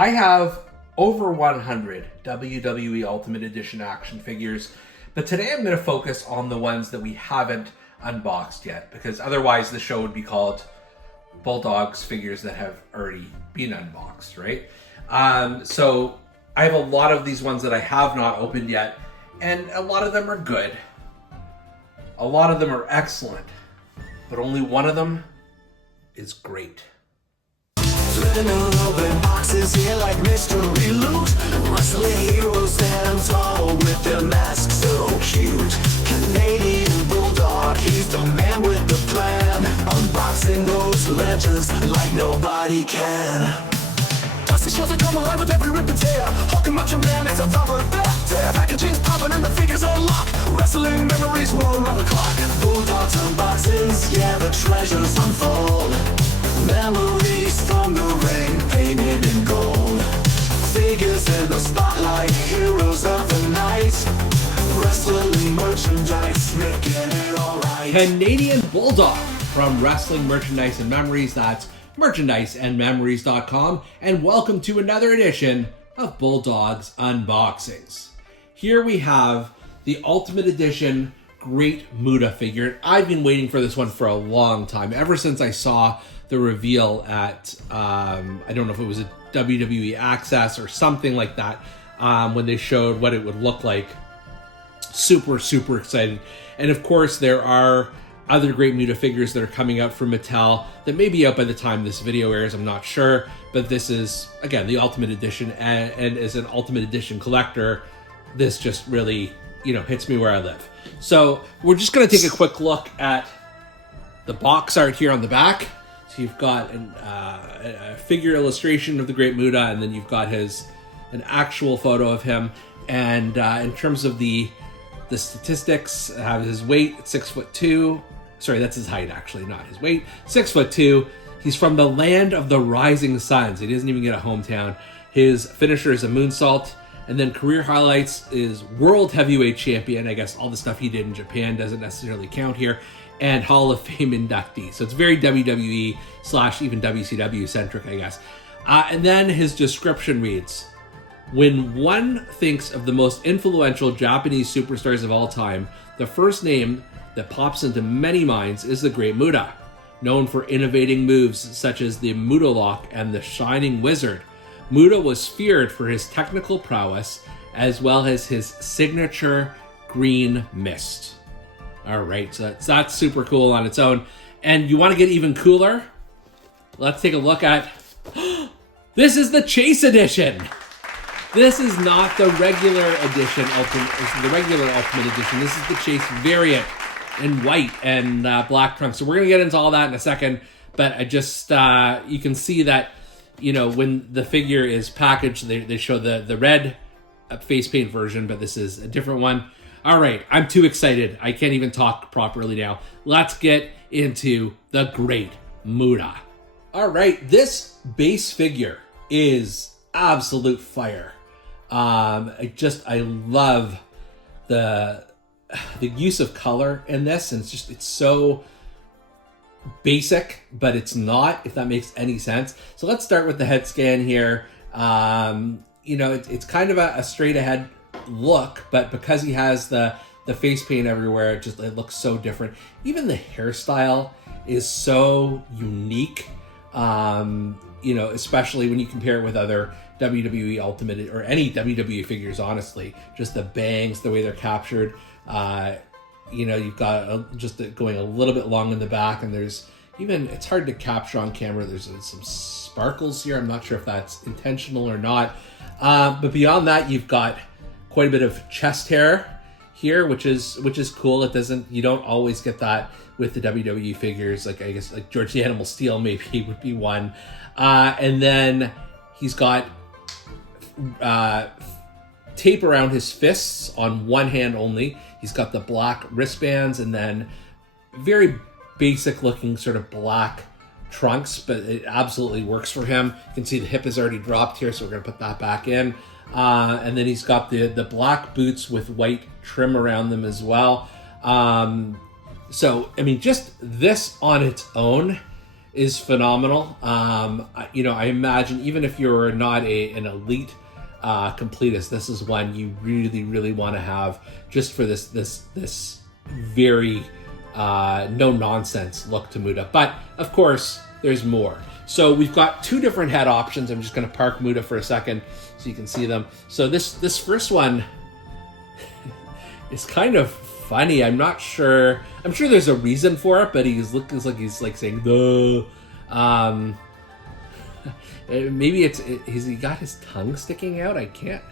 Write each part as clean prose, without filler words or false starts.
I have over 100 WWE Ultimate Edition action figures, but today I'm going to focus on the ones that we haven't unboxed yet, because otherwise the show would be called Bulldog's figures that have already been unboxed, right? So I have a lot of these ones that I have not opened yet, and a lot of them are good. A lot of them are excellent, but only one of them is great. Flipping open boxes here like mystery loot. Wrestling heroes stand tall with their masks so cute. Canadian Bulldog, he's the man with the plan. Unboxing those legends like nobody can. Dusty shows that come alive with every rip and tear. Hulk and Macho Man is on top of that. Their packaging's popping and the figures unlock. Wrestling memories roll around the clock. Bulldog's unboxings, yeah, the treasures unfold. Memories from the rain, painted in gold. Figures in the spotlight, heroes of the night. Wrestling merchandise, making it alright. Canadian Bulldog from Wrestling Merchandise and Memories. That's merchandiseandmemories.com, and welcome to another edition of Bulldog's Unboxings. Here we have the Ultimate Edition Great Muta figure. I've been waiting for this one for a long time, ever since I saw the reveal at, I don't know if it was a WWE Access or something like that, when they showed what it would look like. Super excited. And of course, there are other Great Muta figures that are coming out from Mattel that may be out by the time this video airs, I'm not sure. But this is, again, the Ultimate Edition, and as an Ultimate Edition collector, this just really, hits me where I live. So we're just going to take a quick look at the box art here on the back. So you've got a figure illustration of the Great Muta, and then you've got an actual photo of him. And in terms of the statistics, his weight, 6'2". Sorry, that's his height, actually, not his weight. 6'2". He's from the land of the rising suns. He doesn't even get a hometown. His finisher is a moonsault. And then career highlights is World Heavyweight Champion. I guess all the stuff he did in Japan doesn't necessarily count here. And Hall of Fame inductee. So it's very WWE / even WCW centric, I guess. And then his description reads, when one thinks of the most influential Japanese superstars of all time, the first name that pops into many minds is the Great Muta, known for innovating moves such as the Muta Lock and the Shining Wizard. Muta was feared for his technical prowess as well as his signature green mist. All right, so that's super cool on its own. And you want to get even cooler? Let's take a look at... This is the Chase Edition! This is not the regular edition, the regular Ultimate Edition. This is the Chase variant in white and black trunks. So we're going to get into all that in a second. But I just, you can see that, when the figure is packaged, they show the red face paint version, but this is a different one. All right, I'm too excited. I can't even talk properly now. Let's get into the Great Muta. All right, this base figure is absolute fire. I love the use of color in this, and it's so basic, but it's not, if that makes any sense. So let's start with the head scan here. It's kind of a straight ahead look, but because he has the face paint everywhere, it looks so different. Even the hairstyle is so unique, especially when you compare it with other WWE Ultimate or any WWE figures, honestly. Just the bangs, the way they're captured. You've got going a little bit long in the back, and it's hard to capture on camera. There's some sparkles here. I'm not sure if that's intentional or not. But beyond that, you've got quite a bit of chest hair here, which is cool. You don't always get that with the WWE figures. Like, I guess, like George the Animal Steel maybe would be one. And then he's got tape around his fists on one hand only. He's got the black wristbands, and then very basic looking sort of black trunks, but it absolutely works for him. You can see the hip is already dropped here, so we're going to put that back in. And then he's got the black boots with white trim around them as well. So, I mean, just this on its own is phenomenal. I imagine even if you're not an elite completist, this is one you really, really want to have just for this very no nonsense look to Muta. But of course, there's more. So we've got two different head options. I'm just going to park Muta for a second so you can see them. So this first one is kind of funny. I'm not sure. I'm sure there's a reason for it, but he's like saying the. Maybe has he got his tongue sticking out? I can't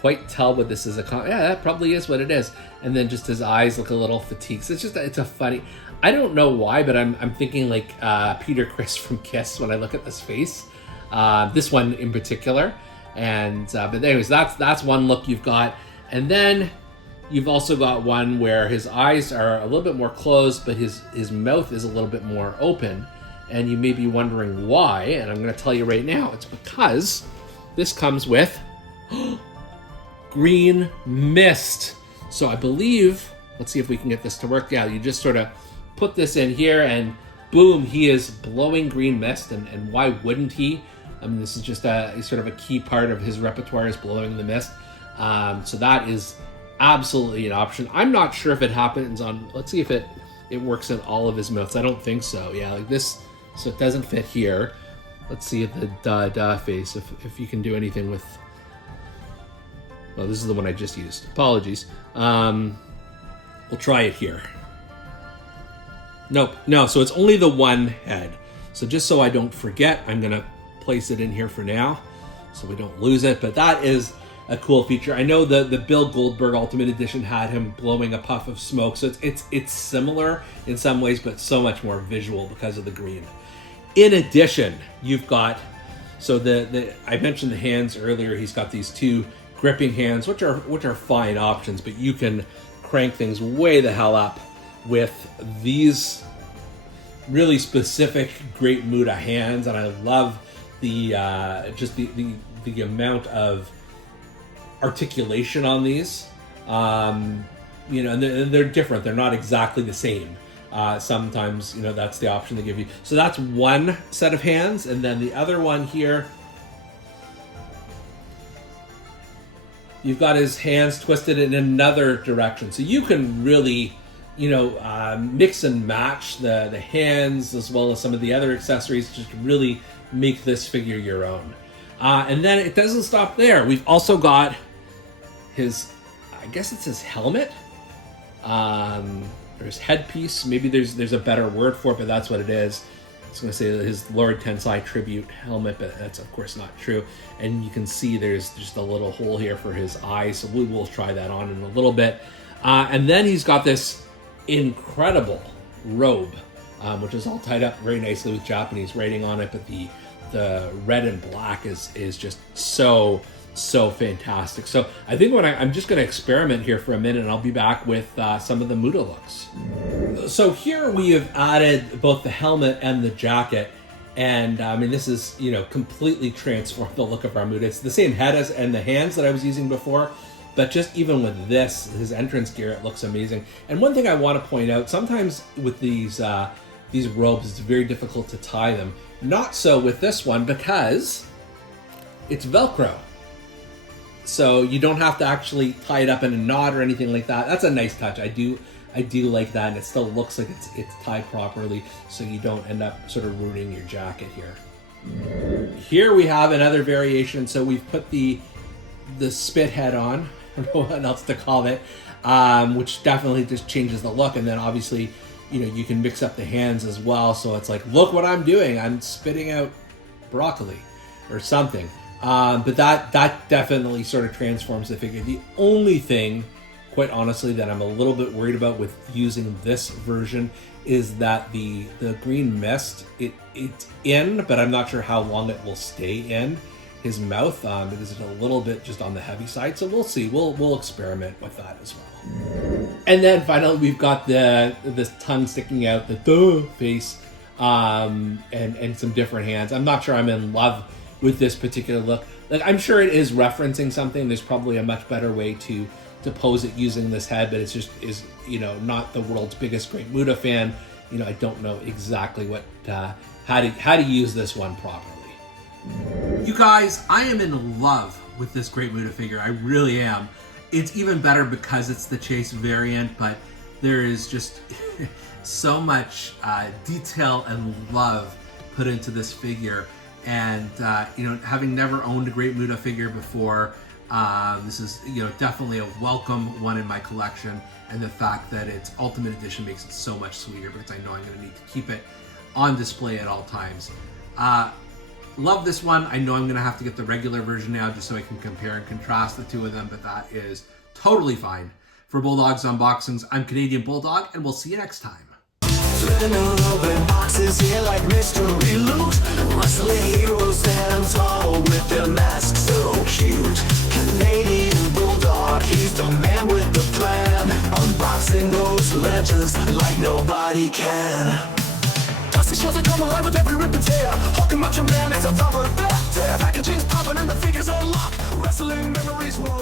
quite tell what this is. Yeah, that probably is what it is. And then just his eyes look a little fatigued. So it's a funny. I don't know why, but I'm thinking like Peter Criss from Kiss when I look at this face. This one in particular. And but anyways, that's one look you've got, and then you've also got one where his eyes are a little bit more closed, but his mouth is a little bit more open. And you may be wondering why, and I'm going to tell you right now. It's because this comes with green mist. So I believe, let's see if we can get this to work. Yeah, you just sort of put this in here, and boom, he is blowing green mist. And why wouldn't he? I mean, this is just a sort of a key part of his repertoire is blowing the mist. So that is absolutely an option. I'm not sure if it happens on, let's see if it works in all of his mouths. I don't think so. Yeah, like this, so it doesn't fit here. Let's see at the da face, if you can do anything with, well, this is the one I just used. Apologies. We'll try it here. Nope, no, so it's only the one head. So just so I don't forget, I'm gonna place it in here for now so we don't lose it. But that is a cool feature. I know the Bill Goldberg Ultimate Edition had him blowing a puff of smoke, so it's similar in some ways, but so much more visual because of the green. In addition, you've got, so I mentioned the hands earlier. He's got these two gripping hands, which are fine options, but you can crank things way the hell up with these really specific Great Muta hands, and I love the just the amount of articulation on these. And they're different. They're not exactly the same. Sometimes, that's the option they give you. So that's one set of hands, and then the other one here, you've got his hands twisted in another direction. So you can really, mix and match the hands as well as some of the other accessories just to really make this figure your own. And then it doesn't stop there. We've also got his, I guess it's his helmet, or his headpiece. Maybe there's a better word for it, but that's what it is. I was going to say his Lord Tensai tribute helmet, but that's of course not true. And you can see there's just a little hole here for his eye, so we will try that on in a little bit. And then he's got this incredible robe, which is all tied up very nicely with Japanese writing on it, but the red and black is just so fantastic. So I think I'm just going to experiment here for a minute, and I'll be back with some of the Muta looks. So here we have added both the helmet and the jacket, and I mean, this is completely transformed the look of our Muta. It's the same head and the hands that I was using before, but just even with this, his entrance gear, it looks amazing. And one thing I want to point out, sometimes with these robes, it's very difficult to tie them. Not so with this one, because it's Velcro. So you don't have to actually tie it up in a knot or anything like that. That's a nice touch. I do like that, and it still looks like it's tied properly, so you don't end up sort of ruining your jacket here. Here we have another variation. So we've put the spit head on. I don't know what else to call it, which definitely just changes the look. And then obviously, you can mix up the hands as well. So it's like, look what I'm doing. I'm spitting out broccoli or something. But that definitely sort of transforms the figure. The only thing, quite honestly, that I'm a little bit worried about with using this version is that the green mist, it's in, but I'm not sure how long it will stay in his mouth, because it's a little bit just on the heavy side. So we'll see. We'll experiment with that as well. And then finally, we've got this tongue sticking out, the face, and some different hands. I'm not sure I'm in love with this particular look. Like, I'm sure it is referencing something. There's probably a much better way to pose it using this head, but it's just not the world's biggest Great Muta fan. I don't know exactly what how to use this one properly. You guys, I am in love with this Great Muta figure. I really am. It's even better because it's the Chase variant, but there is just so much detail and love put into this figure. And having never owned a Great Muta figure before, this is definitely a welcome one in my collection. And the fact that it's Ultimate Edition makes it so much sweeter because I know I'm going to need to keep it on display at all times. Love this one. I know I'm going to have to get the regular version now just so I can compare and contrast the two of them, but that is totally fine. For Bulldog's Unboxings, I'm Canadian Bulldog, and we'll see you next time. Flipping open boxes here like mystery loot. Wrestling heroes stand tall with their masks so cute. Canadian Bulldog, he's the man with the plan. Unboxing those legends like nobody can. Dusty shows that come alive with every rip and tear. Hulk and Macho Man is a top of that. Packaging's popping and the figures unlocked. Wrestling memories will